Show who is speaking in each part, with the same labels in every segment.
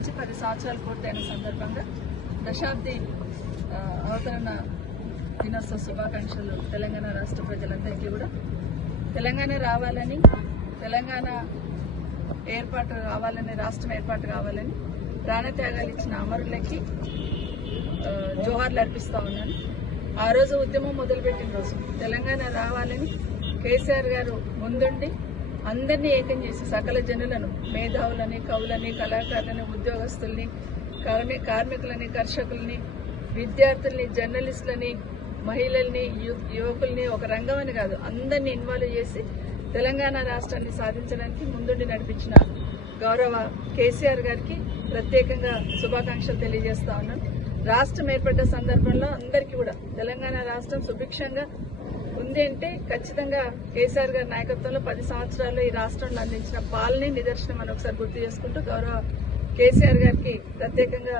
Speaker 1: సాధించి పది సంవత్సరాలు పూర్తయిన సందర్భంగా దశాబ్ది అవతరణ దినోత్సవ శుభాకాంక్షలు తెలంగాణ రాష్ట్ర ప్రజలందరికీ కూడా. తెలంగాణ రావాలని తెలంగాణ ఏర్పాటు రావాలని రాష్ట్రం ఏర్పాటు కావాలని ప్రాణత్యాగాలు ఇచ్చిన అమరులకి జోహార్లు అర్పిస్తూ ఉన్నాను. ఆ రోజు ఉద్యమం మొదలుపెట్టిన రోజు తెలంగాణ రావాలని కేసీఆర్ గారు ముందుండి అందరినీ ఏకం చేసి సకల జనులను మేధావులని కవులని కళాకారులని ఉద్యోగస్తుల్ని కార్మి కార్మికులని కర్షకుల్ని విద్యార్థుల్ని జర్నలిస్టులని మహిళల్ని యువకుల్ని ఒక రంగం అని కాదు అందరినీ ఇన్వాల్వ్ చేసి తెలంగాణ రాష్ట్రాన్ని సాధించడానికి ముందుండి నడిపించిన గౌరవ కేసీఆర్ గారికి ప్రత్యేకంగా శుభాకాంక్షలు తెలియజేస్తా ఉన్నాను రాష్ట్రం ఏర్పడ్డ సందర్భంలో అందరికీ కూడా తెలంగాణ రాష్ట్రం సుభిక్షంగా ఉంది అంటే ఖచ్చితంగా కేసీఆర్ గారి నాయకత్వంలో పది సంవత్సరాల్లో ఈ రాష్ట్రంలో అందించిన పాలనే నిదర్శనం అని ఒకసారి గుర్తు చేసుకుంటూ గౌరవ కేసీఆర్ గారికి ప్రత్యేకంగా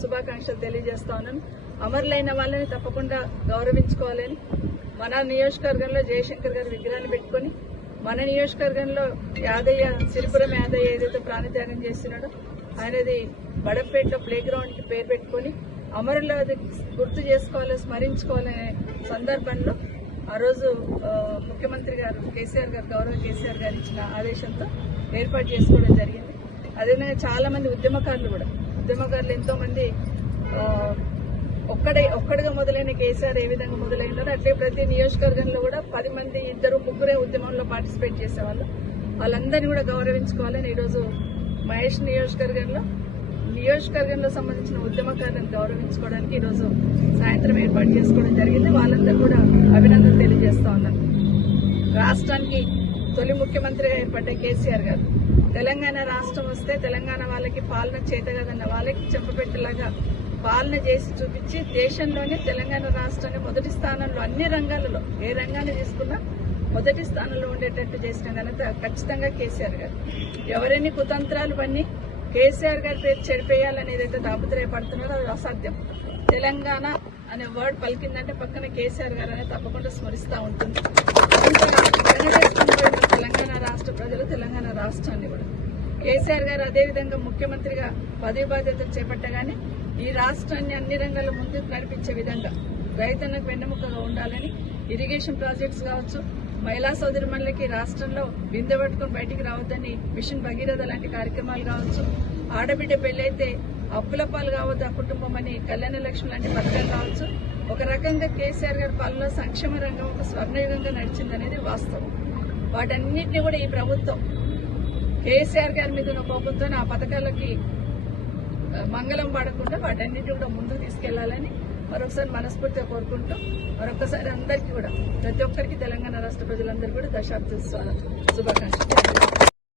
Speaker 1: శుభాకాంక్షలు తెలియజేస్తా ఉన్నాను. అమరులైన వాళ్ళని తప్పకుండా గౌరవించుకోవాలని మన నియోజకవర్గంలో జయశంకర్ గారి విగ్రహాన్ని పెట్టుకొని మన నియోజకవర్గంలో యాదయ్య సిరిపురం యాదయ్య ఏదైతే ప్రాణత్యాగం చేస్తున్నాడో ఆయనది బడపేటలో ప్లే గ్రౌండ్కి పేరు పెట్టుకొని అమరుల గుర్తు చేసుకోవాలి స్మరించుకోవాలనే సందర్భంలో ఆ రోజు ముఖ్యమంత్రి గారు కేసీఆర్ గారు గౌరవ కేసీఆర్ గారు ఇచ్చిన ఆదేశంతో ఏర్పాటు చేసుకోవడం జరిగింది. అదేవిధంగా చాలా మంది ఉద్యమకారులు కూడా ఉద్యమకారులు ఎంతో మంది ఒక్కడే ఒక్కడిగా మొదలైన కేసీఆర్ ఏ విధంగా మొదలైనారో అట్లే ప్రతి నియోజకవర్గంలో కూడా పది మంది ఇద్దరు ముగ్గురే ఉద్యమంలో పార్టిసిపేట్ చేసేవాళ్ళు. వాళ్ళందరినీ కూడా గౌరవించుకోవాలని ఈరోజు మహేష్ నియోజకవర్గంలో నియోజకవర్గంలో సంబంధించిన ఉద్యమకారులను గౌరవించుకోవడానికి ఈరోజు సాయంత్రం ఏర్పాటు చేసుకోవడం జరిగింది. వాళ్ళందరూ కూడా అభినందనలు తెలియజేస్తా ఉన్నారు. రాష్ట్రానికి తొలి ముఖ్యమంత్రిగా ఏర్పడ్డ కేసీఆర్ గారు తెలంగాణ రాష్ట్రం వస్తే తెలంగాణ వాళ్ళకి పాలన చేత కదన్న వాళ్ళకి చెంపపెట్టేలాగా పాలన చేసి చూపించి దేశంలోనే తెలంగాణ రాష్ట్రాన్ని మొదటి స్థానంలో అన్ని రంగాలలో ఏ రంగాన్ని తీసుకున్నా మొదటి స్థానంలో ఉండేటట్టు చేసిన ఘనత ఖచ్చితంగా కేసీఆర్ గారు. ఎవరైనా కుతంత్రాలు పన్ని కేసీఆర్ గారి పేరు చెడిపేయాలని ఏదైతే తాపత్రయపడుతున్నారో అది అసాధ్యం. తెలంగాణ అనే వర్డ్ పలికిందంటే పక్కన కేసీఆర్ గారు అనేది తప్పకుండా స్మరిస్తూ ఉంటుంది. తెలంగాణ రాష్ట్ర ప్రజలు తెలంగాణ రాష్ట్రాన్ని కూడా. కేసీఆర్ గారు అదేవిధంగా ముఖ్యమంత్రిగా పదవి బాధ్యతలు చేపట్టగానే ఈ రాష్ట్రాన్ని అన్ని రంగాల్లో ముందుకు నడిపించే విధంగా రైతన్నకు వెన్నెముకగా ఉండాలని ఇరిగేషన్ ప్రాజెక్ట్స్ కావచ్చు మహిళా సోదరిమణులకి రాష్ట్రంలో బిందె పట్టుకుని బయటికి రావద్దని మిషన్ భగీరథ లాంటి కార్యక్రమాలు కావచ్చు ఆడబిడ్డ పెళ్ళైతే అప్పుల పాలు కావద్దు ఆ కుటుంబం అని కళ్యాణ లక్ష్మి లాంటి పథకాలు కావచ్చు. ఒక రకంగా కేసీఆర్ గారి పాలన సంక్షేమ రంగం ఒక స్వర్ణయుగంగా నడిచిందనేది వాస్తవం. వాటన్నిటిని కూడా ఈ ప్రభుత్వం కేసీఆర్ గారి మీద ఉన్న కోపంతో ఆ పథకాలకి మంగళం పడకుండా వాటన్నిటిని కూడా ముందుకు తీసుకెళ్ళాలని మరొకసారి మనస్ఫూర్తిగా కోరుకుంటూ మరొకసారి అందరికీ కూడా ప్రతి ఒక్కరికి తెలంగాణ రాష్ట్ర ప్రజలందరూ కూడా దశాబ్ద శుభాకాంక్షలు.